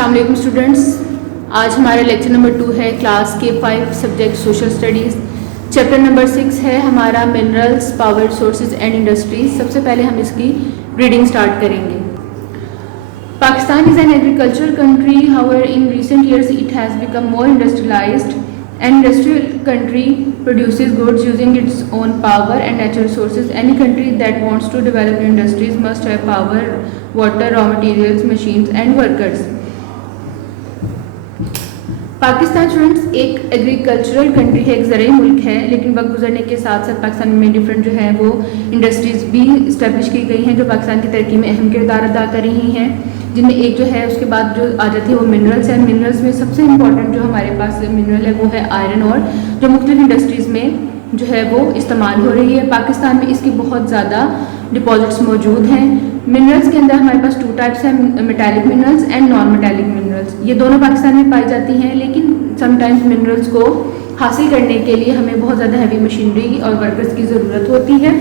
अस्सलाम वालेकुम स्टूडेंट्स। आज हमारा लेक्चर नंबर 2 है क्लास के 5 subject social studies. Chapter number 6 है हमारा minerals, power resources and industries. सबसे पहले हम इसकी रीडिंग स्टार्ट करेंगे। Pakistan is an agricultural country, however in recent years it has become more industrialised. An industrial country produces goods using its own power and natural resources. Any country that wants to develop industries must have power, water, raw materials, machines and workers. Pakistan students एक agricultural country है, एक ज़राई मुल्क है, लेकिन वक्त गुजरने के साथ साथ पाकिस्तान में डिफरेंट जो है वो इंडस्ट्रीज़ भी इस्टेब्लिश की गई हैं जो पाकिस्तान की तरक्की में अहम किरदार अदा कर रही हैं, जिनमें एक जो है उसके बाद जो आ जाती है वो मिनरल्स है। मिनरल्स में सबसे इम्पॉर्टेंट जो हमारे पास मिनरल है वो है आयरन और, जो मुख्तलिफ इंडस्ट्रीज़ में जो है वो इस्तेमाल हो रही है। पाकिस्तान में इसकी बहुत ज़्यादा डिपॉजिट्स मौजूद हैं। मिनरल्स के अंदर हमारे पास 2 टाइप्स हैं, metallic minerals and non metallic minerals. ये दोनों पाकिस्तान में पाई जाती हैं, लेकिन समटाइम्स मिनरल्स को हासिल करने के लिए हमें बहुत ज़्यादा हैवी मशीनरी और वर्कर्स की ज़रूरत होती है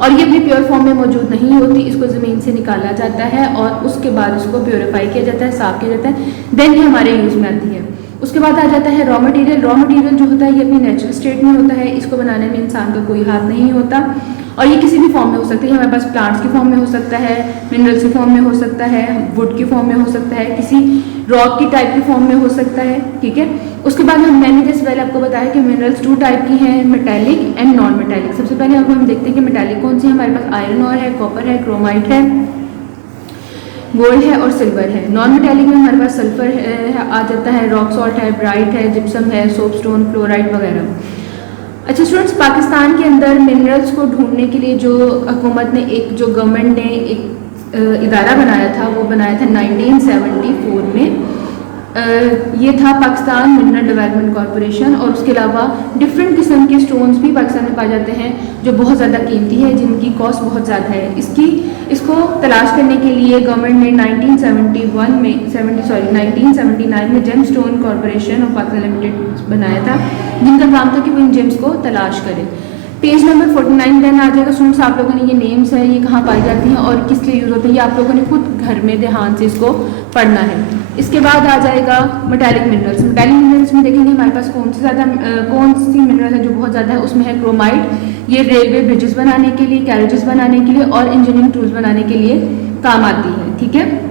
और ये अपनी प्योर फॉर्म में मौजूद नहीं होती। इसको ज़मीन से निकाला जाता है और उसके बाद उसको प्योरीफाई किया जाता है, साफ़ किया जाता है, देन ये हमारे यूज़ में आती है। उसके बाद आ जाता है रॉ मटेरियल। रॉ मटेरियल जो होता है ये अपनी नेचुरल स्टेट में होता है, इसको बनाने में इंसान का कोई हाथ नहीं होता और ये किसी भी फॉर्म में हो सकती है। हमारे पास प्लांट्स की फॉर्म में हो सकता है, मिनरल्स की फॉर्म में हो सकता है, वुड की फॉर्म में हो सकता है, किसी रॉक की टाइप की फॉर्म में हो सकता है, ठीक है। उसके बाद मैंने जैसे पहले आपको बताया कि मिनरल्स 2 टाइप की हैं, मेटालिक एंड नॉन मेटालिक। सबसे पहले अब हम देखते हैं कि मेटालिक कौन सी है। हमारे पास आयरन और है, कॉपर है, क्रोमाइट है, गोल्ड है और सिल्वर है। नॉन मेटालिक में हमारे पास सल्फर आ जाता है, रॉक सॉल्ट है, ब्राइट है, जिप्सम है, सोपस्टोन, फ्लोराइड वगैरह। अच्छा स्टूडेंट्स, पाकिस्तान के अंदर मिनरल्स को ढूंढने के लिए जो हुकूमत ने जो गवर्नमेंट ने एक इदारा बनाया था, वो बनाया था 1974 में। ये था पाकिस्तान मिनरल डेवलपमेंट कॉरपोरेशन। और उसके अलावा डिफरेंट किस्म के स्टोन्स भी पाकिस्तान में पाए जाते हैं जो बहुत ज़्यादा कीमती है, जिनकी कॉस्ट बहुत ज़्यादा है। इसको तलाश करने के लिए गवर्नमेंट ने 1979 में gem stone corporation of Pakistan limited बनाया था, जिनका काम था कि वो इन जेम्स को तलाश करें। पेज नंबर 49 देन आ जाएगा। स्टूडेंट्स, आप लोगों ने ये नेम्स है, ये कहाँ पाई जाती हैं और किस लिए यूज़ होते हैं, ये आप लोगों ने खुद घर में ध्यान से इसको पढ़ना है। इसके बाद आ जाएगा मेटालिक मिनरल्स। मेटालिक मिनरल्स में देखेंगे हमारे पास कौन सी मिनरल है जो बहुत ज़्यादा है। उसमें है क्रोमाइट, ये रेलवे ब्रिजेस बनाने के लिए, कैरेजेस बनाने के लिए और इंजीनियरिंग टूल्स बनाने के लिए काम आती है, ठीक है।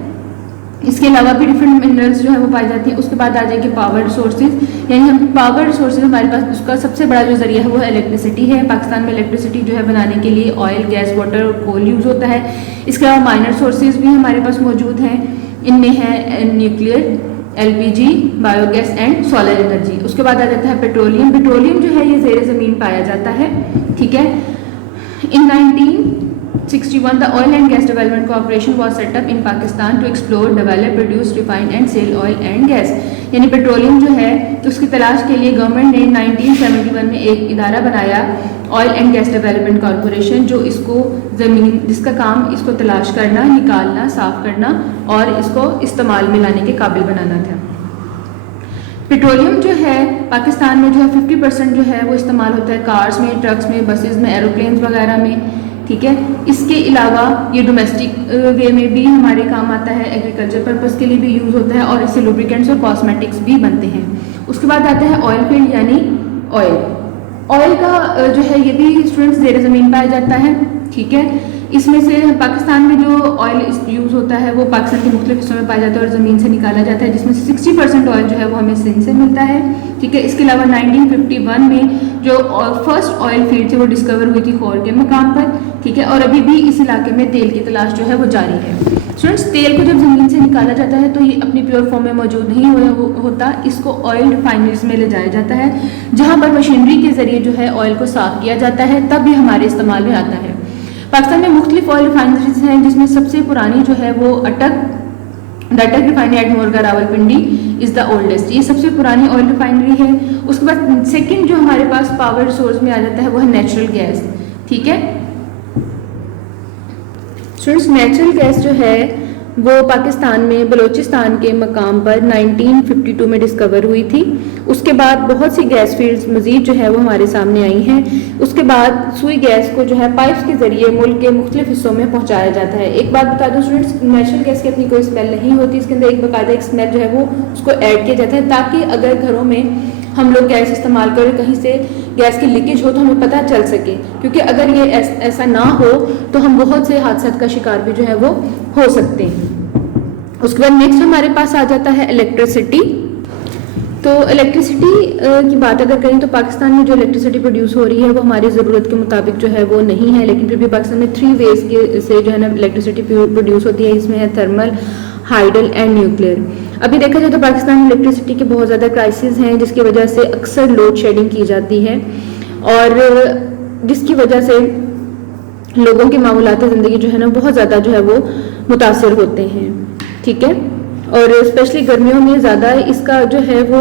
इसके अलावा भी डिफरेंट मिनरल्स जो है वो पाई जाती है। उसके बाद आ जाएगी पावर रिसोर्सेज, यानी हम पावर रिसोर्सेज हमारे पास उसका सबसे बड़ा जो जरिया है वो इलेक्ट्रिसिटी है। पाकिस्तान में इलेक्ट्रिसिटी जो है बनाने के लिए ऑयल, गैस, वाटर और कोल यूज़ होता है। इसके अलावा माइनर सोर्सेज भी हमारे पास मौजूद हैं, इनमें है nuclear, LPG, biogas and solar energy. उसके बाद आ जाता है पेट्रोलियम। पेट्रोलियम जो है ये ज़ेरे ज़मीन पाया जाता है, ठीक है। इन 1961 the Oil and Gas Development Corporation was set up in Pakistan to explore, develop, produce, refine and sell oil and gas। यानी पेट्रोलियम जो है उसकी तलाश के लिए गवर्नमेंट ने 1971 में एक इदारा बनाया, oil and gas development corporation, जो इसको जिसका काम इसको तलाश करना, निकालना, साफ करना और इसको इस्तेमाल में लाने के काबिल बनाना था। पेट्रोलियम जो है पाकिस्तान में जो है 50% जो है वो इस्तेमाल होता है कार्स में, ट्रक्स में, बसेस में, एरोप्लेन्स वगैरह में, ठीक है। इसके अलावा ये डोमेस्टिक वे में भी हमारे काम आता है, एग्रीकल्चर पर्पस के लिए भी यूज़ होता है और इससे लुब्रिकेंट्स और कॉस्मेटिक्स भी बनते हैं। उसके बाद आता है ऑयल फील्ड, यानी ऑयल का जो है ये भी स्टूडेंट्स ज़ेरे ज़मीन पाया जाता है, ठीक है। इसमें से पाकिस्तान में जो ऑयल यूज़ होता है वो पाकिस्तान के मुख्तलिफ हिस्सों में पाया जाता है और ज़मीन से निकाला जाता है, जिसमें 60% ऑयल जो है वो हमें सिंध से मिलता है, ठीक है। इसके अलावा 1951 में जो फर्स्ट ऑयल फील्ड थी वो डिस्कवर हुई थी खौर के मकाम पर, ठीक है। और अभी भी इस इलाके में तेल की तलाश जो है वो जारी है। स्टूडेंट्स, तेल को जब ज़मीन से निकाला जाता है तो ये अपनी प्योर फॉर्म में मौजूद नहीं होता, इसको ऑयल रिफाइनरीज में ले जाया जाता है, जहाँ पर मशीनरी के ज़रिए जो है ऑयल को साफ़ किया जाता है, तब ये हमारे इस्तेमाल में आता है। पाकिस्तान में मुख्तलिफ ऑयल रिफाइनरीज हैं, जिसमें सबसे पुरानी जो है वो the Attock refinery at Morgah Rawalpindi is the oldest, ये सबसे पुरानी ऑयल रिफाइनरी है। उसके बाद सेकंड जो हमारे पास पावर सोर्स में आ जाता है वो है नेचुरल गैस, ठीक है। स्टूडेंट्स, नेचुरल गैस जो है वो पाकिस्तान में बलूचिस्तान के मकाम पर 1952 में डिस्कवर हुई थी। उसके बाद बहुत सी गैस फील्ड्स मज़ीद जो है वो हमारे सामने आई हैं। उसके बाद सुई गैस को जो है पाइप्स के ज़रिए मुल्क के मुख्तलिफ हिस्सों में पहुंचाया जाता है। एक बात बता दूं स्टूडेंट्स, नेचुरल गैस की अपनी कोई स्मेल नहीं होती, इसके अंदर एक बाकायदा एक स्मेल जो है वो उसको ऐड किया जाता है, ताकि अगर घरों में हम लोग गैस इस्तेमाल करें, कहीं से गैस की लीकेज हो तो हमें पता चल सके, क्योंकि अगर ये ऐसा ना हो तो हम बहुत से हादसा का शिकार भी जो है वो हो सकते हैं। उसके बाद नेक्स्ट हमारे पास आ जाता है इलेक्ट्रिसिटी। तो इलेक्ट्रिसिटी की बात अगर करें तो पाकिस्तान में जो इलेक्ट्रिसिटी प्रोड्यूस हो रही है वो हमारी ज़रूरत के मुताबिक जो है वो नहीं है, लेकिन फिर भी पाकिस्तान में 3 वेज के से जो है ना इलेक्ट्रिसिटी प्रोड्यूस होती है। इसमें है थर्मल, हाइडल एंड न्यूक्लियर। अभी देखा जाए तो पाकिस्तान में इलेक्ट्रिसिटी के बहुत ज़्यादा क्राइसिस हैं, जिसकी वजह से अक्सर लोड शेडिंग की जाती है और जिसकी वजह से लोगों की मामूलाती ज़िंदगी जो है ना बहुत ज़्यादा जो है वो मुतासर होते हैं। ठीक है, और स्पेशली गर्मियों में ज़्यादा इसका जो है वो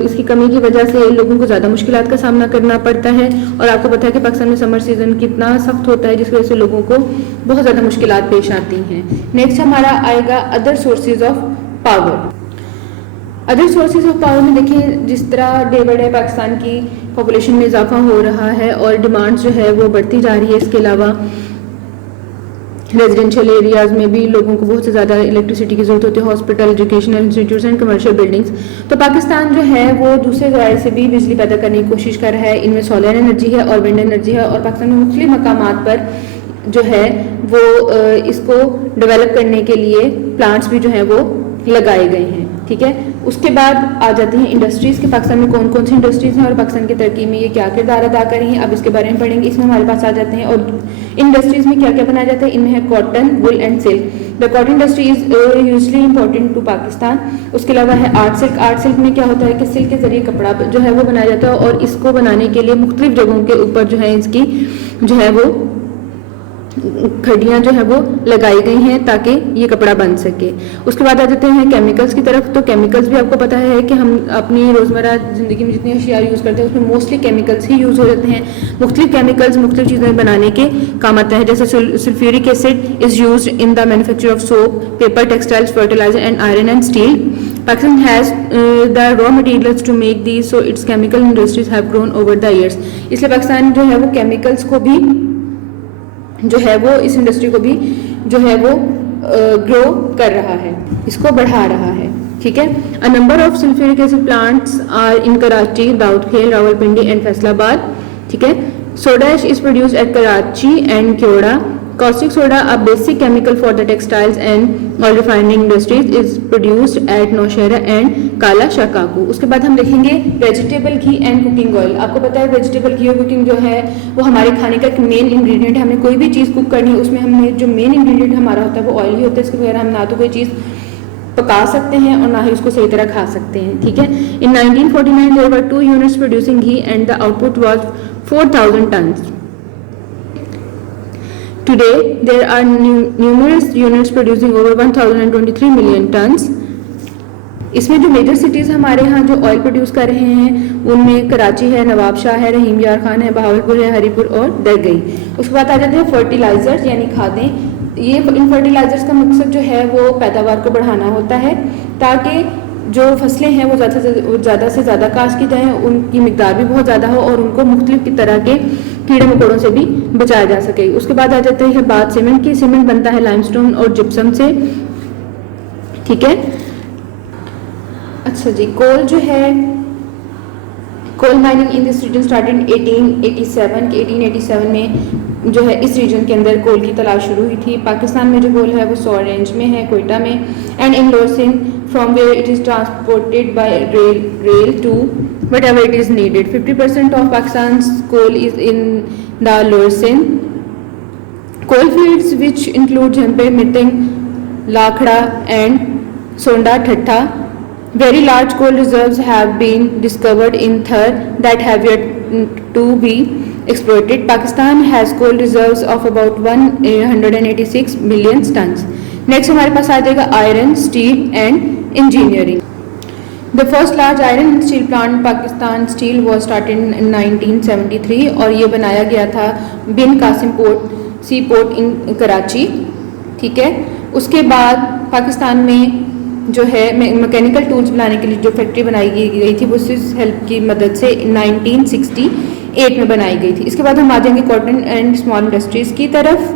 इसकी कमी की वजह से लोगों को ज़्यादा मुश्किलात का सामना करना पड़ता है। और आपको पता है कि पाकिस्तान में समर सीज़न कितना सख्त होता है, जिसकी वजह से लोगों को बहुत ज़्यादा मुश्किलात पेश आती हैं। नेक्स्ट हमारा आएगा other sources of power. Other sources of power में देखिए, जिस तरह डे बाई डे पाकिस्तान की पॉपुलेशन में इजाफा हो रहा है और डिमांड जो है वो बढ़ती जा रही है, इसके अलावा रेजिडेंशियल एरियाज में भी लोगों को बहुत से ज़्यादा इलेक्ट्रिसिटी की जरूरत होती है, hospital, educational institutes and commercial buildings. तो पाकिस्तान जो है वो दूसरे ज़राए से भी बिजली पैदा करने की कोशिश कर रहा है। इनमें सोलर एनर्जी है और विंड एनर्जी है, और पाकिस्तान में मुख्तलिफ मकामात पर जो है वो इसको डेवलप करने के लिए प्लांट्स भी जो है वो लगाए गए हैं। ठीक है, उसके बाद आ जाते हैं इंडस्ट्रीज़ के। पाकिस्तान में कौन कौन सी इंडस्ट्रीज़ हैं और पाकिस्तान की तरक्की में ये क्या किरदार अदा कर रही हैं, अब इसके बारे में पढ़ेंगे। इसमें हमारे पास आ जाते हैं, और इंडस्ट्रीज़ में क्या क्या बनाया जाता है, इनमें है cotton, wool and silk. The cotton industry is hugely important to Pakistan. उसके अलावा है आर्ट सिल्क। आर्ट सिल्क में क्या होता है कि सिल्क के जरिए कपड़ा जो है वो बनाया जाता है, और इसको बनाने के लिए मुख्तलिफ जगहों के ऊपर जो है इसकी जो है वो खड़ियाँ जो है वो लगाई गई हैं ताकि ये कपड़ा बन सके। उसके बाद आ जाते हैं केमिकल्स की तरफ। तो केमिकल्स भी आपको पता है कि हम अपनी रोज़मर्रा ज़िंदगी में जितनी अशिया यूज़ करते हैं उसमें मोस्टली केमिकल्स ही यूज़ हो जाते हैं। मुख्तलिफ केमिकल्स मुख्तलिफ चीज़ें बनाने के काम आते हैं, जैसे sulphuric acid is used in the manufacture of soap, paper, textiles, fertiliser and iron and steel. Pakistan has the raw materials to make these, so its chemical industries have grown over the years। इसलिए पाकिस्तान जो है वो chemicals को भी जो है वो इस इंडस्ट्री को भी जो है वो ग्रो कर रहा है, इसको बढ़ा रहा है। ठीक है, a number of sulphuric acid plants are in Karachi, Daud Khel, Rawalpindi and Faisalabad. ठीक है, soda ash is produced at Karachi and Khewra. Caustic soda, a basic chemical for the textiles and oil refining industries, is produced at Nowshera and Kala Shahkaku. उसके बाद हम देखेंगे vegetable ghee and cooking oil. आपको पता है vegetable घी और कुकिंग जो है वो हमारे खाने का एक मेन इंग्रेडिएंट है। हमने कोई भी चीज़ कुक करनी है उसमें हमने जो मेन इंग्रेडिएंट हमारा होता है वो ऑयल ही होता है। इसके बगैर हम ना तो कोई चीज़ पका सकते हैं और ना ही उसको सही तरह खा सकते हैं। ठीक है, इन 1949 there were 2 units producing ghee and the output was 4,000 tons। Today, there are numerous units producing over 1,023 million tons। इसमें जो मेजर सिटीज़ हमारे यहाँ जो ऑयल प्रोड्यूस कर रहे हैं उनमें कराची है, नवाबशाह है, रहीम यार खान है, बहावलपुर है, हरीपुर और दरगई। उसके बाद आ जाते हैं फर्टिलाइजर्स यानी खादें। ये इन फर्टिलाइजर्स का मकसद जो है वो पैदावार को बढ़ाना होता है, ताकि जो फसलें हैं वो ज़्यादा से ज़्यादा काश्त की जाएँ, उनकी मिकदार भी बहुत ज़्यादा हो और उनको मुख्तलिफ तरह के कीड़े मकोड़ों से भी बचाया जा सके। उसके बाद आ जाते हैं बात सीमेंट की। सीमेंट बनता है लाइमस्टोन और जिप्सम से। ठीक है, अच्छा जी, कोल जो है, coal mining in this region started 1887 में जो है इस रीजन के अंदर कोल की तलाश शुरू हुई थी। पाकिस्तान में जो कोल है वो सौर रेंज में है, कोयटा में, and in lower Sindh from where it is transported by rail to whatever it is needed। 50% of Pakistan's coal is in the lower Sindh। Coal fields which include Jhampe, Miting, Lakhda and Sonda Thatta। Very large coal reserves have been discovered in Thar that have yet to be exploited। Pakistan has coal reserves of about 186 million tons। Next हमारे पास आ जाएगा iron, steel and engineering. The first large iron and steel plant in Pakistan Steel was started in 1973 और ये बनाया गया था Bin Qasim port sea port in Karachi. ठीक है, उसके बाद पाकिस्तान में जो है मैकेनिकल टूल्स बनाने के लिए जो फैक्ट्री बनाई गई थी वो स्विस हेल्प की मदद से 1968 में बनाई गई थी। इसके बाद हम आ जाएंगे कॉटन एंड स्मॉल इंडस्ट्रीज़ की तरफ।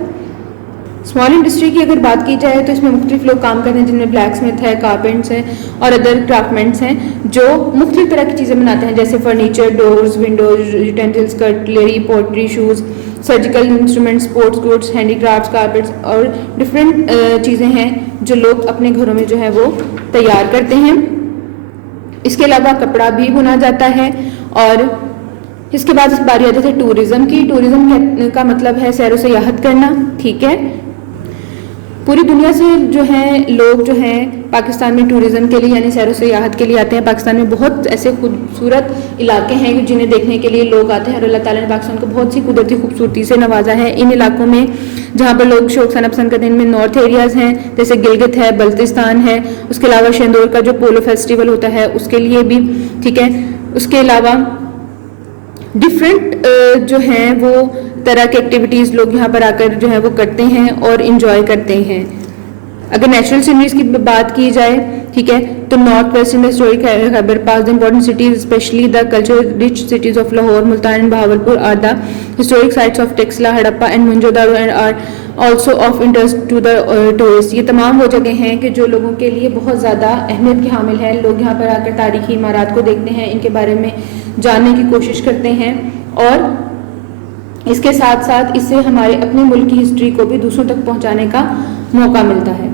स्मॉल इंडस्ट्री की अगर बात की जाए तो इसमें मुख्तलिफ लोग काम करते हैं, जिनमें ब्लैक स्मिथ है, कारपेंट्स हैं और अदर क्राफ्टमेंट्स हैं जो मुख्तलिफ तरह की चीज़ें बनाते हैं, जैसे furniture, doors, windows, utensils, cutlery, pottery, shoes, surgical instruments, sports goods, handicrafts, carpets और डिफरेंट चीज़ें हैं जो लोग अपने घरों में जो है वो तैयार करते हैं। इसके अलावा कपड़ा भी बुना जाता है। और इसके बाद इस बारी आ जाती है टूरिज़्म की। टूरिज़्म का मतलब है सैर व सयाहत करना, ठीक है। पूरी दुनिया से जो है लोग जो हैं पाकिस्तान में टूरिज़्म के लिए यानी सैर व सयाहत के लिए आते हैं। पाकिस्तान में बहुत ऐसे खूबसूरत इलाके हैं जिन्हें देखने के लिए लोग आते हैं और अल्लाह ताला ने पाकिस्तान को बहुत सी कुदरती खूबसूरती से नवाजा है। इन इलाकों में जहाँ पर लोग शौक सना पसंद करते हैं, इनमें नॉर्थ एरियाज़ हैं, जैसे गिलगित है, बल्तिस्तान है, उसके अलावा शेंदोर का जो पोलो फेस्टिवल होता है उसके लिए भी, ठीक है। उसके अलावा डिफरेंट जो हैं वो तरह की एक्टिविटीज़ लोग यहाँ पर आकर जो है वो करते हैं और इन्जॉय करते हैं। अगर नेचुरल सीनरीज की बात की जाए, ठीक है, तो north west in the historic Khyber pass the important cities specially the culture rich cities of Lahore, Multan and Bahawalpur are the historic sites of Taxila, Harappa and Mohenjodaro and are also of interest to the tourist. ये तमाम वो जगह हैं कि जो लोगों के लिए बहुत ज़्यादा अहमियत के हामिल है। लोग यहाँ पर आकर तारीखी इमारत को देखते हैं, इनके बारे में जानने की कोशिश करते हैं और इसके साथ साथ इससे हमारे अपने मुल्क की हिस्ट्री को भी दूसरों तक पहुँचाने का मौका मिलता है।